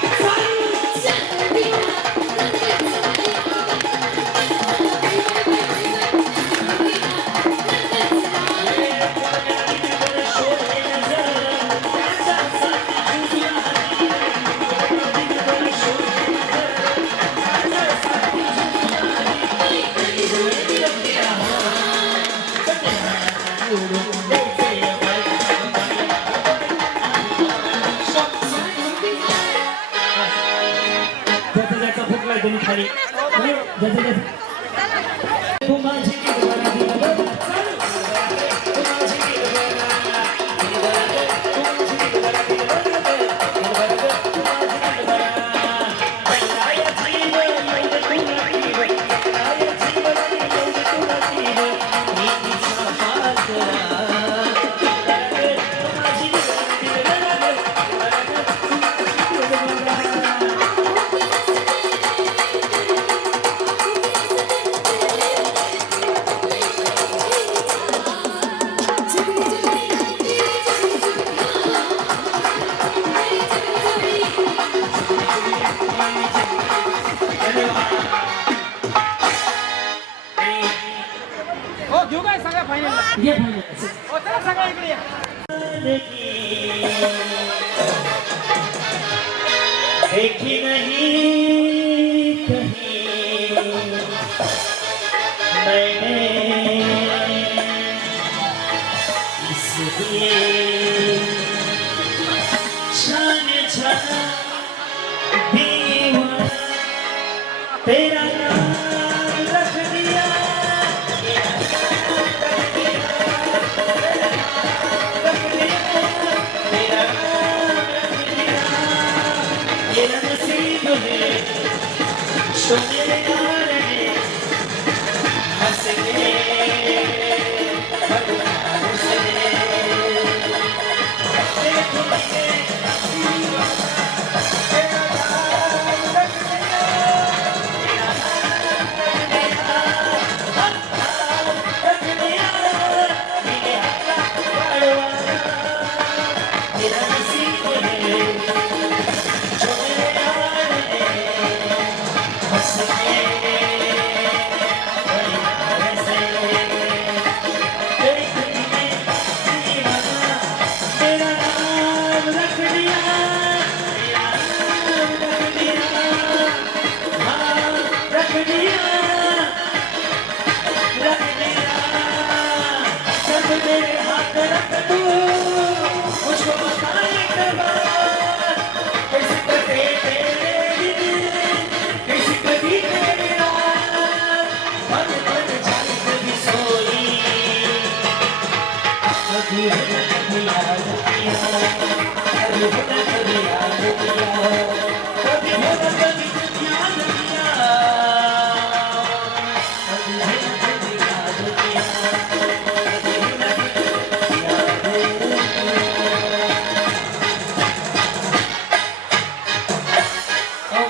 ज्याचा फुकला तुम्ही खाली तू माझी दिलबरा दिलबरा तू माझी दिलबरा तू माझी दिलबरा दिलबरा तू माझी दिलबरा आया जीव येऊन तुला जीव आया जीव येऊन तुला जीव मी तिचा हात करा तू माझी दिलबरा ये देखी नहीं कहीं मैंने इसलिए जाने जाना दीवाना तेरा नाम रख दिया मेरा नसीब है जो मेरे गाने हंसने भगवान से देखो मुझे तेरा नाम रख दिया तेरा नाम रख दिया मेरे हाथ पड़वाना मेरा नसीब है जो मेरे गाने हंसने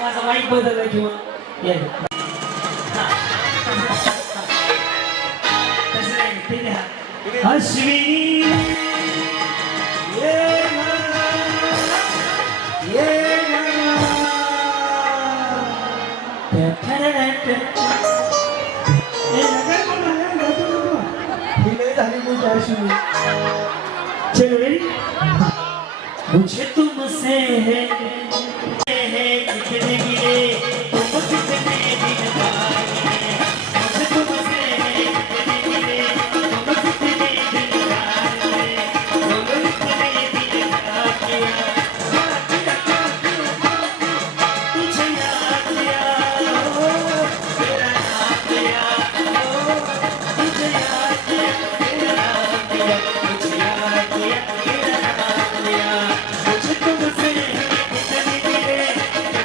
माझा माईक बदलला किंवा या अश्विनी ये चलो रेडी मुझे तुमसे है कितने मिले तुम कितने दिन बाद मिले मुझे तुमसे है कितने मिले तुम कितने दिन बाद मिले तुम कितने दिन बाद किया तुझे याद किया तेरा नाम किया तुझे याद किया तेरा नाम किया तुझे याद किया तेरा नाम किया मुझे तुमसे कितने मिले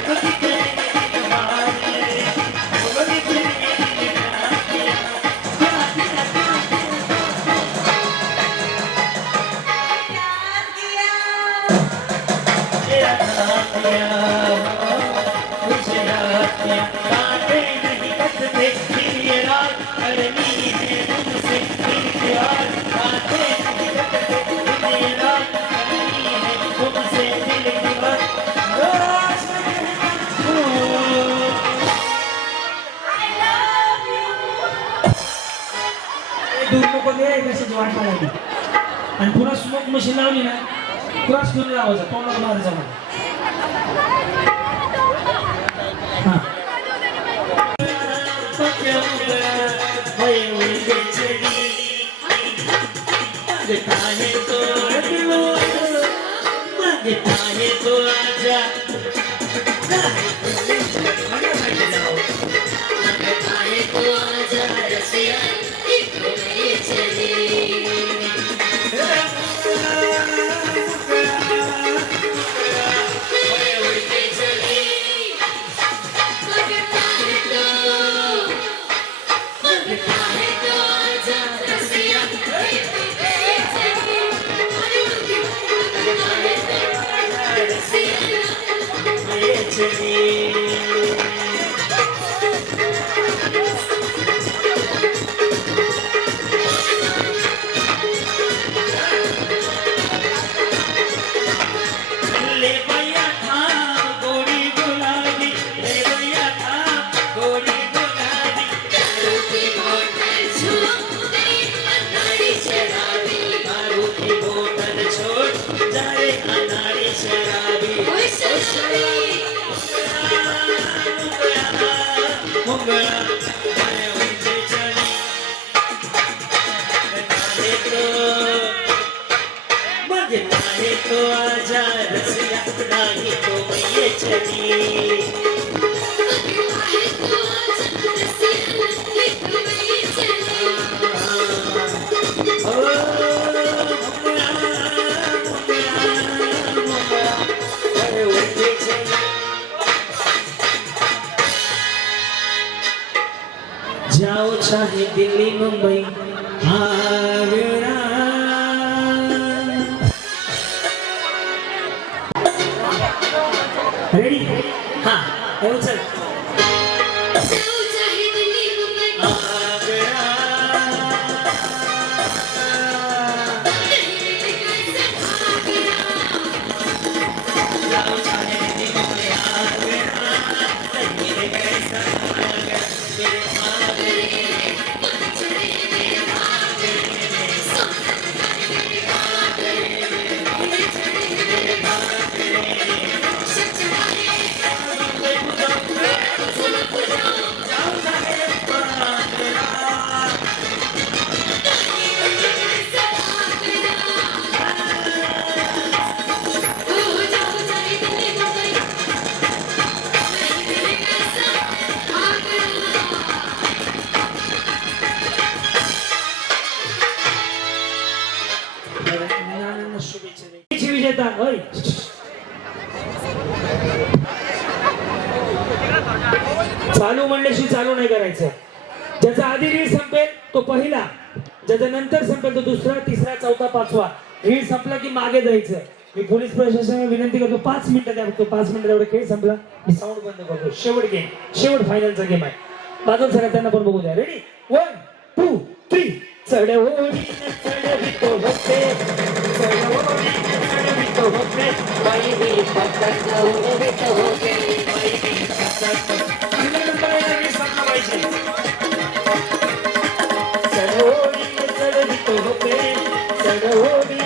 तुम कितने दिन बाद मिले तुम कितने दिन बाद किया तेरा नाम किया तुझे याद किया कांटे नहीं कटते फिर ये रात करनी है तुमसे फिर प्यार कांटे नहीं कटते फिर ये रात करनी है तुमसे दिल की बात रोज मैं कहता हूँ दूर नको दे कशाची वाट लावायची आणि पुन्हा स्मोक मशीन लावली ना क्रॉस करून लावायचा तोंडाला मारायचा मला हां मांगता है तो लो मांगता है तो आजा मांगता है तो आजा रसिया एक मेरी चली ले भैया था गोरी गुलाबी ले भैया था गोरी गुलाबी दारू की बोतल छोड़ गई अनाड़ी शराबी दारू की बोतल छोड़ जाए अनाड़ी शराबी ओए शराबी मुंगला मैं उनसे चली गाने तो मगता है तो आजा रसिया नहीं तो मैं ये चली ओ मुंगला मैं उनसे चली जाओ चाहे दिल्ली मुंबई आगरा रेडी हाँ एवं चल आगरा जाओ चाहे दिल्ली मुंबई आगरा मेरे कैसा आगरा मेरे आगरे शुभेच्छा विजेता होय चालू म्हणल्याशी चालू नाही करायचं. ज्याचा आधी रीळ संपेल तो पहिला, ज्याचा नंतर संपेल तो दुसरा, तिसरा, चौथा, पाचवा. रीळ संपला की मागे जायचं. मी पोलीस प्रशासनाला विनंती करतो 5 मिनिटं द्या. फक्त 5 मिनिटं एवढा खेळ संपला मी साऊंड बंद करतो. शेवट गेम, शेवट फायनलचा गेम आहे. बाजून सगळ्या त्यांना पण बघू द्या. रेडी 1 2 3. चढवणी चढवित होते, चढवणी चढवित होते, बाई मी पतंग उडवित होते, बाई मी पतंग. पहिल्या नंबरला रीळ संपला पाहिजे. चढवणी चढवित होते, चढवणी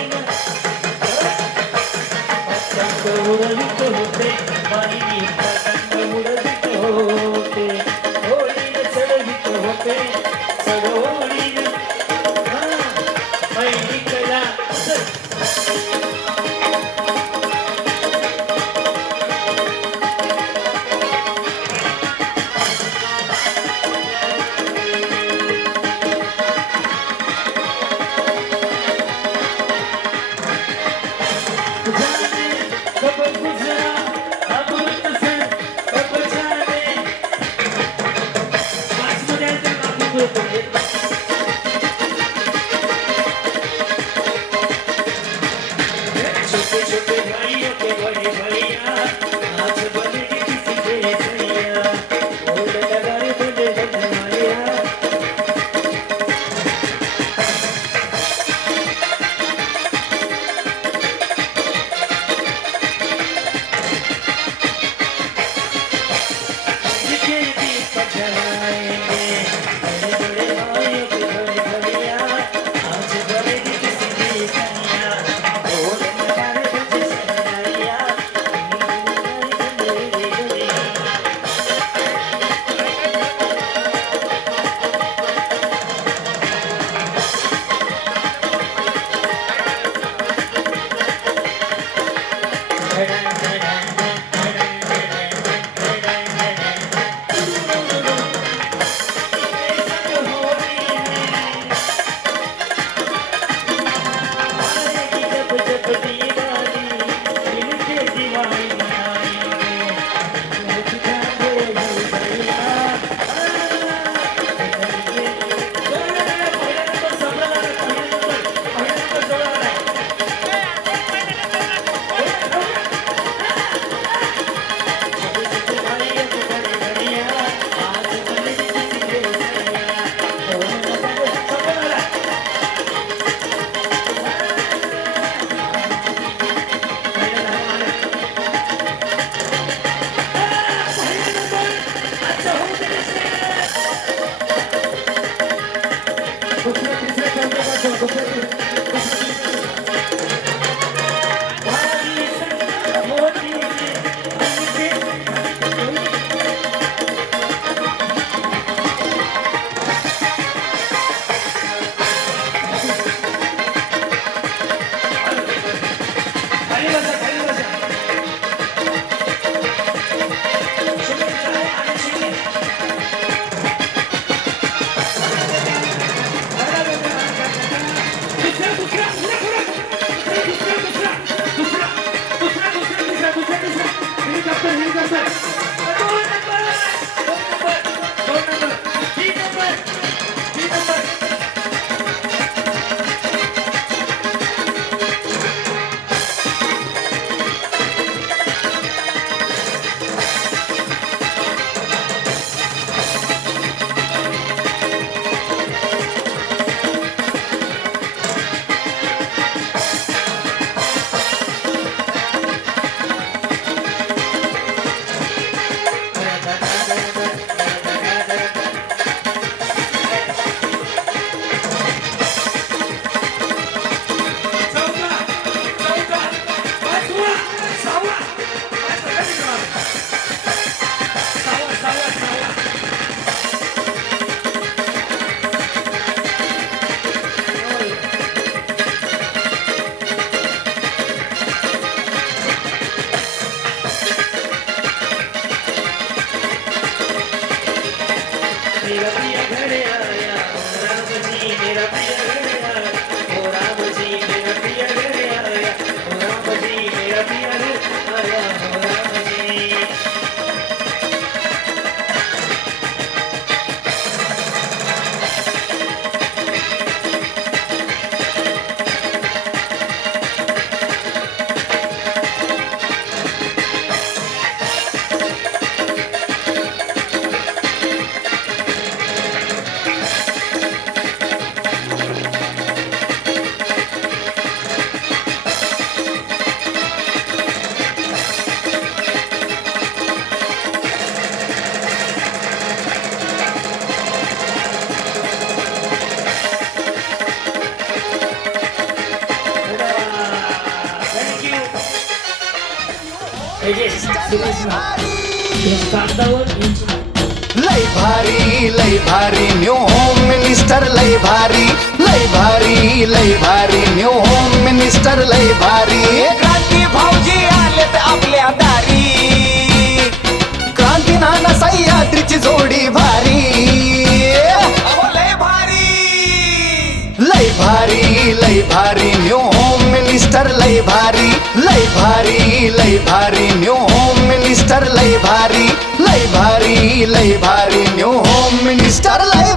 पतंग उडवित होते, बाई मी पतंग उडवित होते, होळीने चढवित होते, चढवणीने मैत्रिणीला. छोटे छोटे भाइयों के बड़े भैया, आज बनेगी किसी के सैया, बोल लगा रे बोले बनवाया. जिसके दीपक जलाएंगे, बड़े बड़े भाइयों के बड़े भैया, आज बनेगी किसी की सैया, बोल लगा रे बोले बनवाया. हे जे सुरेश ना या कागदावर यांची नाव. लय भारी न्यू होम मिनिस्टर लय भारी न्यू होम मिनिस्टर लय भारी क्रांती भाऊजी आलेत आपल्या दारी क्रांती नाना सह्याद्रीची जोडी भारी अहो, लय भारी न्यू होम मिनिस्टर लय भारी न्यू होम मिनिस्टर लय भारी न्यू होम मिनिस्टर लय